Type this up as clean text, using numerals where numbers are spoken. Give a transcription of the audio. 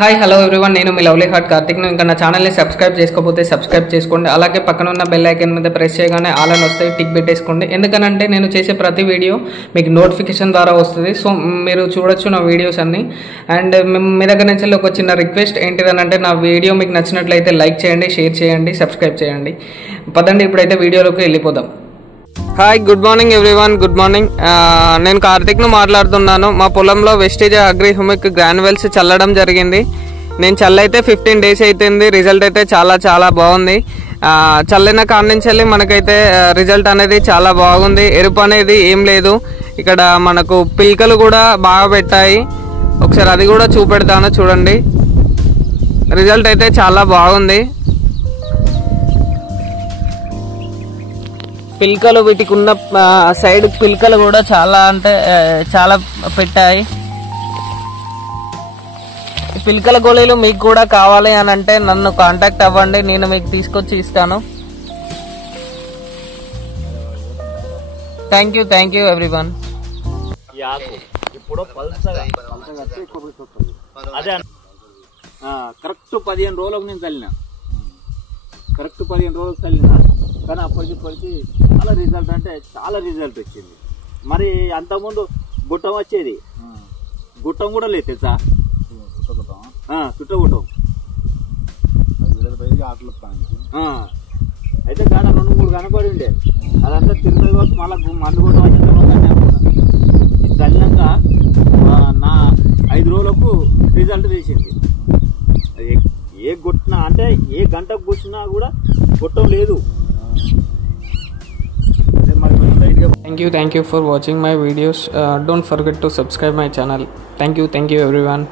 Hi hello everyone, నేను మీ lovely heart కార్తిక్ను. ఇంకా నా ఛానల్ని సబ్స్క్రైబ్ చేసుకోకపోతే సబ్స్క్రైబ్ చేసుకోండి. అలాగే పక్కన ఉన్న బెల్ ఐకాన్ మీద ప్రెస్ చేయగానే ఆల్ అని వస్తాయి, టిక్ పెట్టేసుకోండి. ఎందుకనంటే నేను చేసే ప్రతి వీడియో మీకు నోటిఫికేషన్ ద్వారా వస్తుంది. సో మీరు చూడొచ్చు నా వీడియోస్ అన్నీ. అండ్ మీ దగ్గర నుంచి ఒక చిన్న రిక్వెస్ట్ ఏంటిదనంటే, నా వీడియో మీకు నచ్చినట్లయితే లైక్ చేయండి, షేర్ చేయండి, సబ్స్క్రైబ్ చేయండి. పదండి ఇప్పుడైతే వీడియోలోకి వెళ్ళిపోదాం. Hi, good morning everyone, good morning. నేను కార్తిక్ను మాట్లాడుతున్నాను. మా పొలంలో వెస్టేజ్ అగ్రి హ్యూమిక్ గ్రాన్యువల్స్ చల్లడం జరిగింది. నేను చల్లైతే 15 days అవుతుంది. రిజల్ట్ అయితే చాలా బాగుంది. చల్లిన కాడ నుంచి వెళ్ళి మనకైతే రిజల్ట్ అనేది చాలా బాగుంది. ఎరుపు అనేది ఏం లేదు. ఇక్కడ మనకు పిల్కలు కూడా బాగా పెట్టాయి. ఒకసారి అది కూడా చూపెడతాను, చూడండి. రిజల్ట్ అయితే చాలా బాగుంది. పిల్కలు వీటికి ఉన్న సైడ్ పిల్కలు కూడా చాలా అంటే చాలా పెట్టాయి. పిల్కల గోళీలు మీకు కూడా కావాలి అని అంటే నన్ను కాంటాక్ట్ అవ్వండి, నేను మీకు తీసుకొచ్చి ఇస్తాను. Thank you everyone. ఇప్పుడు అదే కరెక్ట్ 15 రోజులకు నేను చల్లిన, కరెక్ట్ 15 రోజులకు చల్లిన. కానీ అప్పటికి చాలా రిజల్ట్ అంటే చాలా రిజల్ట్ వచ్చింది. మరి అంతకుముందు గుట్టం వచ్చేది, గుట్టం కూడా లేదు తెలుసా, చుట్టగుట్టం. అయితే కానీ 2-3 కనపడి ఉండే, అదంతా తిరుమల వరకు మళ్ళీ మందు గుట్టం వచ్చిన చల్లినాక నా 5 రోజులకు రిజల్ట్ తీసింది. ఏ గుట్టినా అంటే ఏ గంటకు కూర్చున్నా కూడా గుట్టం లేదు. Thank you for watching my videos. Don't forget to subscribe my channel. Thank you everyone.